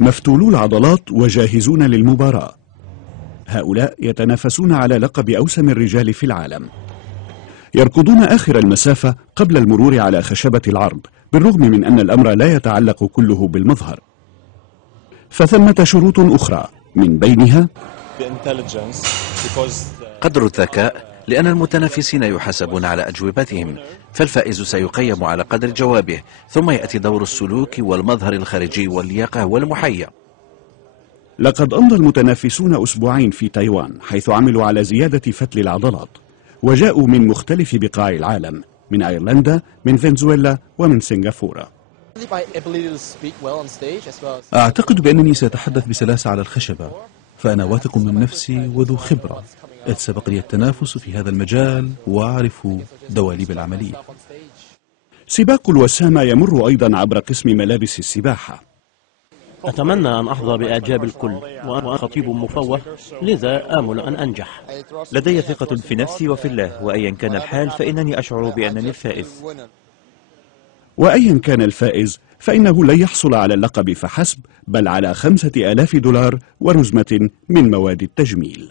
مفتولو العضلات وجاهزون للمباراة. هؤلاء يتنافسون على لقب أوسم الرجال في العالم. يركضون آخر المسافة قبل المرور على خشبة العرض، بالرغم من أن الأمر لا يتعلق كله بالمظهر، فثمة شروط أخرى من بينها قدر الذكاء، لأن المتنافسين يحاسبون على أجوبتهم، فالفائز سيقيم على قدر جوابه، ثم يأتي دور السلوك والمظهر الخارجي واللياقة والمحيا. لقد أمضى المتنافسون أسبوعين في تايوان، حيث عملوا على زيادة فتل العضلات، وجاءوا من مختلف بقاع العالم، من أيرلندا، من فنزويلا، ومن سنغافورة. أعتقد بأنني سأتحدث بسلاسة على الخشبة، فأنا واثق من نفسي وذو خبرة، إذ سبق لي التنافس في هذا المجال وأعرف دواليب العملية. سباق الوسامة يمر أيضا عبر قسم ملابس السباحة. أتمنى أن أحظى بإعجاب الكل، وأنا خطيب مفوه، لذا آمل أن أنجح. لدي ثقة في نفسي وفي الله، وأيا كان الحال فإنني أشعر بأنني الفائز. وأيا كان الفائز فإنه لن يحصل على اللقب فحسب، بل على $5000 ورزمة من مواد التجميل.